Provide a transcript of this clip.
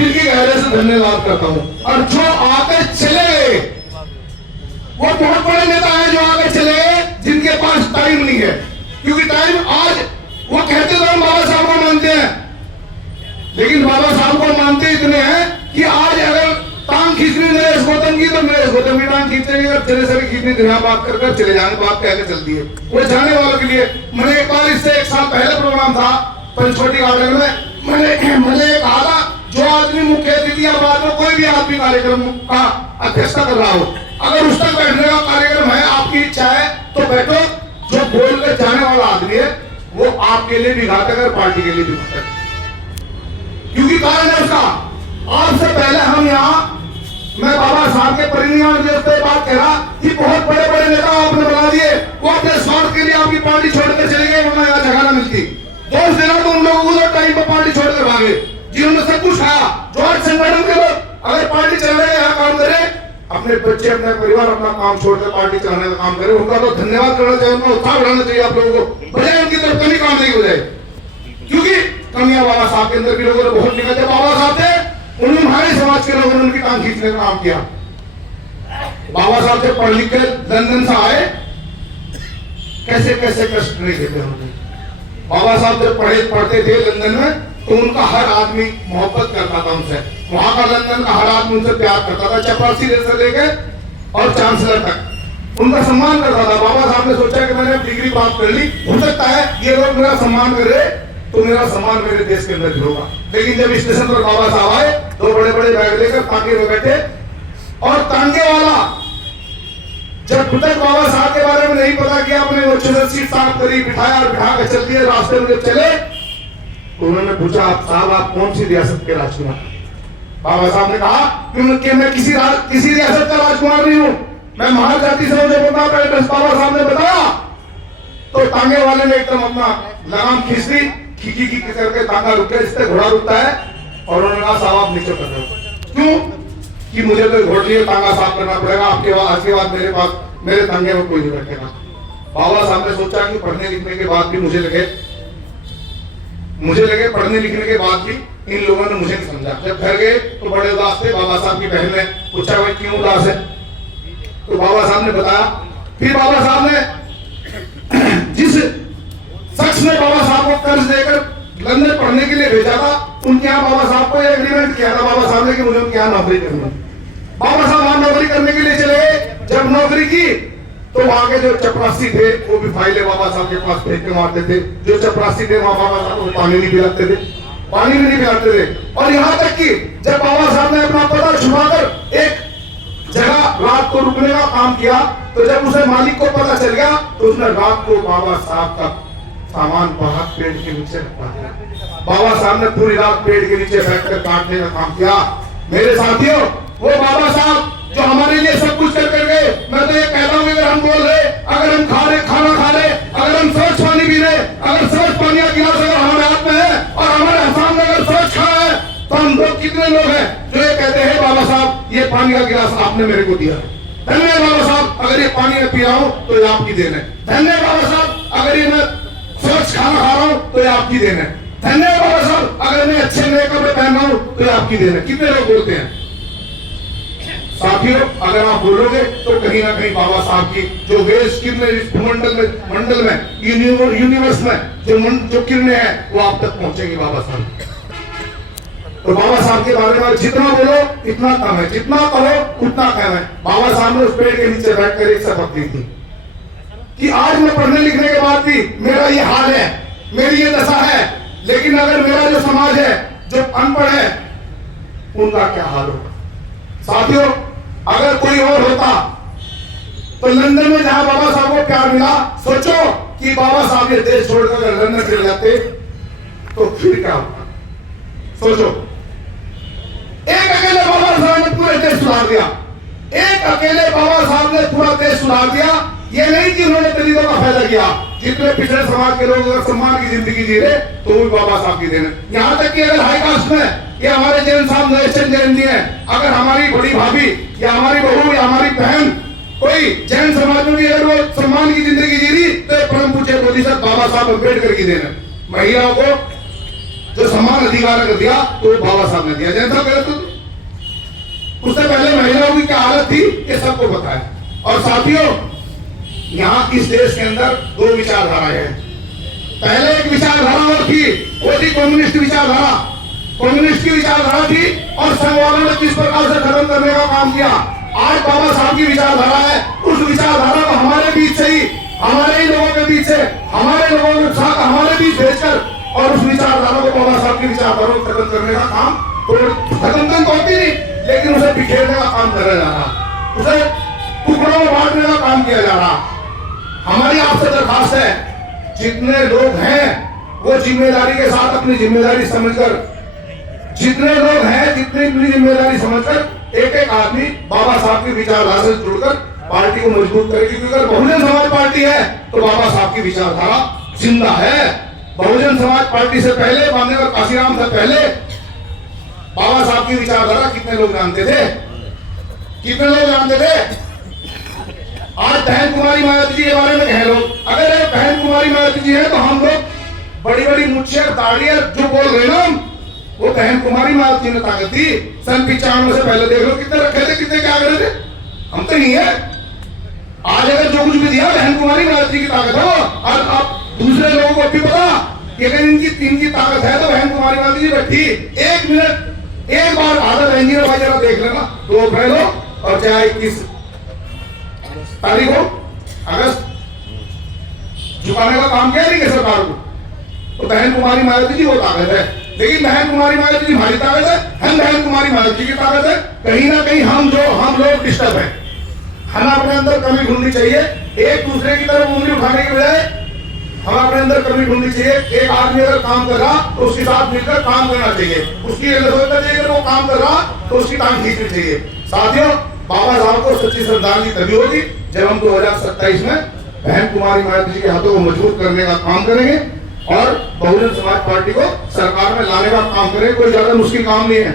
दिल की गहरे से धन्यवाद करता हूँ। और जो आगे चले गए वो बहुत बड़े नेता हैं, जो आगे चले गए जिनके पास टाइम नहीं है, क्योंकि टाइम आज वो कहते तो हम बाबा साहब को मानते हैं, लेकिन बाबा साहब को मानते इतने हैं कि आज अगर टांग खींचनी नरेश गौतम की तो नरेश गौतम की टांग खींचेंगे, अगर चले से खींचनी तो यहाँ बात कर चले जाने बात कहने चलती है। वो जाने वालों के लिए मैंने एक बार इससे 1 साल पहले प्रोग्राम था पंचवटी गार्डन में, मैंने कहा था जो आदमी मुख्य अतिथि या बाद में कोई भी आदमी कार्यक्रम का अध्यक्षता कर रहा हो, अगर उस तक बैठने का कार्यक्रम है, आपकी इच्छा है तो बैठो। जो बोल कर जाने वाला आदमी है वो आपके लिए भी घातक है, पार्टी के लिए भी घातक है, क्योंकि कारण है उसका। आपसे पहले हम यहाँ, मैं बाबा साहब के परिनिर्वाण दिवस पे बात कह रहा कि बहुत बड़े बड़े नेता आपने बना दिए, वो अपने स्वार्थ के लिए आपकी पार्टी छोड़कर चले गए, वरना यहाँ जगह ना मिलती। दोष देना तो उन लोगों को टाइम पर पार्टी छोड़कर भागे जिन्होंने सब कुछ खाया। जो आज संगठन के लोग अगर पार्टी चलाने का यहाँ काम करे, अपने बच्चे अपने परिवार अपना काम छोड़कर पार्टी चलाने का काम करे, उनका तो धन्यवाद करना चाहिए, उनका उत्साह बढ़ाना चाहिए आप लोगों को, बजाय उनकी तरफ कमी काम नहीं हो जाए। क्योंकि कमियां बाबा साहब के अंदर भी लोगों ने बहुत निकाले। बाबा साहब थे, उन्होंने हमारे समाज के लोगों ने उनकी टांग खींचने का काम किया। बाबा साहब से पढ़ लिख कर लंदन से आए, कैसे कैसे कष्ट नहीं देते उन्होंने। बाबा साहब जब पढ़ते थे लंदन में तो उनका हर आदमी मोहब्बत करता था उनसे, वहां का लंदन का हर आदमी उनसे प्यार करता था, चपरासी से लेके और चांसलर तक उनका सम्मान करता था। बाबा साहब ने सोचा कि मैंने डिग्री प्राप्त कर ली, हो सकता है ये लोग मेरा सम्मान कर रहे तो मेरा सम्मान मेरे देश के अंदर भी होगा। लेकिन जब स्टेशन पर बाबा साहब आए, 2 बड़े बड़े बैग लेकर तांगे में बैठे, और तांगे वाला जब तक बाबा साहब के बारे में नहीं पता किया, अपने वो सीट साफ करी, बिठाया और बिठा कर चल दिए। रास्ते में जब चले तो उन्होंने पूछा, आप साहब आप कौन सी रियासत के राजकुमार? बाबा साहब ने कहा कि मैं किसी रियासत का राजकुमार नहीं हूं, मैं महान जाति से मुझे पता है। एड्रेस बाबा साहब ने बताया तो तांगे वाले ने एकदम अपना लगाम खींच दी, खींची करके तांगा रुक गया, जिससे घोड़ा रुकता है, और उन्होंने कहा साहब आप नीचे कर रहे हो। क्यों? कि मुझे तो घोड़ लिए तांगा साफ करना पड़ेगा, आपके बाद मेरे पास मेरे तांगे में कोई नहीं बैठेगा। बाबा साहब ने सोचा कि पढ़ने लिखने के बाद भी मुझे लगे पढ़ने लिखने के बाद भी इन लोगों ने मुझे नहीं समझा। जब घर गए तो बड़े उदास थे। बाबा साहब की बहन ने पूछा भाई क्यों उदास है, तो बाबा साहब ने बताया। फिर बाबा साहब ने जिस शख्स ने बाबा साहब को कर्ज देकर लंदन पढ़ने के लिए भेजा था, उनके यहाँ बाबा साहब को एग्रीमेंट किया था बाबा साहब ने कि मुझे उनके यहाँ नौकरी करनी है। बाबा साहब वहां नौकरी करने के लिए चले गए। जब नौकरी की तो वहां के जो चपरासी थे वो भी फाइलें बाबा साहब के पास फेंक के मारते थे। जो चपरासी थे वहां बाबा साहब को पानी नहीं पिलाते थे, पानी भी नहीं पिलाते थे। और यहाँ तक कि जब बाबा साहब ने अपना पता छुपाकर एक जगह रात को रुकने का काम किया, तो जब उसे मालिक को पता चल गया तो उसने रात को बाबा साहब का सामान बाहर पेड़ के नीचे रखा दिया। बाबा साहब ने पूरी रात पेड़ के नीचे बैठकर काटने का काम किया। मेरे साथियों, वो बाबा साहब जो हमारे लिए सब कुछ कर गए, मैं तो ये कहता हूँ अगर हम बोल रहे, अगर हम खा रहे, खाना खा रहे, अगर हम स्वच्छ पानी पी रहे, अगर स्वच्छ पानी का गिलास अगर हमारे हाथ में है और हमारे सामने अगर स्वच्छ खाना है, तो हम लोग कितने लोग हैं जो ये कहते हैं बाबा साहब ये पानी का गिलास आपने मेरे को दिया, धन्यवाद बाबा साहब, अगर ये पानी में पी रहा हूँ तो ये आपकी देन है, धन्यवाद बाबा साहब, अगर ये मैं स्वच्छ खाना खा रहा हूँ तो ये आपकी देन है, धन्यवाद बाबा साहब, अगर मैं अच्छे नए कपड़े पहन रहा हूँ तो ये आपकी देन है। कितने लोग बोलते हैं? साथियों, अगर आप बोलोगे तो कहीं ना कहीं बाबा साहब की जो वेश किरणें मंडल में यूनिवर्स में जो किरणें हैं वो आप तक पहुंचेंगी बाबा साहब। तो बाबा साहब के बारे में जितना बोलो इतना कम है, जितना कहो उतना कम है। बाबा साहब ने उस पेड़ के नीचे बैठकर एक शपथ ली थी कि आज मैं पढ़ने लिखने के बाद भी मेरा ये हाल है, मेरी ये दशा है, लेकिन अगर मेरा जो समाज है जो अनपढ़ है उनका क्या हाल होगा। साथियों, अगर कोई और होता तो लंदन में जहां बाबा साहब को प्यार मिला, सोचो कि बाबा साहब ये देश छोड़कर अगर लंदन चले जाते तो फिर क्या होता। सोचो, एक अकेले बाबा साहब ने पूरे देश सुधार दिया, एक अकेले बाबा साहब ने पूरा देश सुधार दिया। ये नहीं कि उन्होंने दलितों का फायदा किया, जितने पिछड़े समाज के लोग अगर सम्मान की जिंदगी जी रहे तो वो भी बाबा साहब की देन है। यहाँ तक कि अगर हाई कास्ट में ये हमारे जैन साहब जैन जी हैं, अगर हमारी बड़ी भाभी या हमारी बहू या हमारी बहन कोई जैन समाज में भी अगर वो सम्मान की जिंदगी जी रही तो परम पूज्य बोधिसत्व बाबा साहब अम्बेडकर की देन है। महिलाओं को जो समान अधिकार अगर दिया तो बाबा साहब ने दिया। जनता गलत होती, उससे पहले महिलाओं की क्या हालत थी ये सबको पता है। और साथियों, यहाँ इस देश के अंदर दो विचारधाराएं हैं। पहले एक विचारधारा और थी, वो थी कम्युनिस्ट विचारधारा। कम्युनिस्ट की विचारधारा थी और संघ वालों ने किस प्रकार से खत्म करने का काम किया। आज बाबा साहब की विचारधारा है, उस विचारधारा को हमारे बीच से ही, हमारे ही लोगों के बीच से, हमारे लोगों के साथ हमारे बीच भेजकर और उस विचारधारा को, बाबा साहब की विचारधारा को खत्म करने का काम, तो खत्म तो होती नहीं, लेकिन उसे बिखेरने का काम करा जा रहा, उसे टुकड़ों में बांटने का काम किया जा रहा। हमारी आपसे दरखास्त है, जितने लोग हैं वो जिम्मेदारी के साथ अपनी जिम्मेदारी समझकर, जितने लोग हैं जितनी अपनी जिम्मेदारी समझकर एक एक आदमी बाबा साहब की विचारधारा से जुड़कर पार्टी को मजबूत करेगी। क्योंकि अगर बहुजन समाज पार्टी है तो बाबा साहब की विचारधारा जिंदा है। बहुजन समाज पार्टी से पहले, माननीय काशीराम से पहले बाबा साहब की विचारधारा कितने लोग जानते थे? कितने लोग जानते थे? आज बहन कुमारी मायावती जी के बारे में कह लोग, अगर ये बहन कुमारी मायावती जी है तो हम लोग बड़ी बड़ी मुच्छे दाढ़ियां जो बोल रहे ना, वो बहन कुमारी मायावती ने ताकत थी। सन 95 से पहले देख लो कितने रखे थे, कितने क्या करे थे, हम तो नहीं है। आज अगर जो कुछ भी दिया बहन कुमारी मायावती की ताकत हो, और अब दूसरे लोगों को भी पता कि अगर इनकी ताकत है तो बहन कुमारी मायावती जी बैठी। एक मिनट, एक बार आदत इंजीनियर भाई जरा देख लेना, 2 अप्रैल हो और चाहे 21 तारीख हो, अगस्त झुकाने का काम किया नहीं सरकार को, तो बहन कुमारी मायावती जी वो ताकत है। लेकिन बहन कुमारी मायावती जी हमारी ताकत है, हम बहन कुमारी मायावती की ताकत है। कहीं ना कहीं हम लोग डिस्टर्ब है, हमें अपने अंदर कमी ढूंढनी चाहिए। एक दूसरे की तरफ उंगली उठाने के बजाय हमें अपने अंदर कमी ढूंढनी चाहिए। एक आदमी अगर काम कर रहा तो उसके साथ मिलकर काम करना चाहिए, उसकी सोचना चाहिए अगर वो काम कर रहा तो उसकी टांग खींचनी चाहिए। साथियों, बाबा साहब को सच्ची श्रद्धांजलि तभी होगी जब हम 2027 में बहन कुमारी मायावती जी के हाथों को मजबूत करने का काम करेंगे और बहुजन समाज पार्टी को सरकार में लाने का काम करेंगे। कोई ज्यादा मुश्किल काम नहीं है।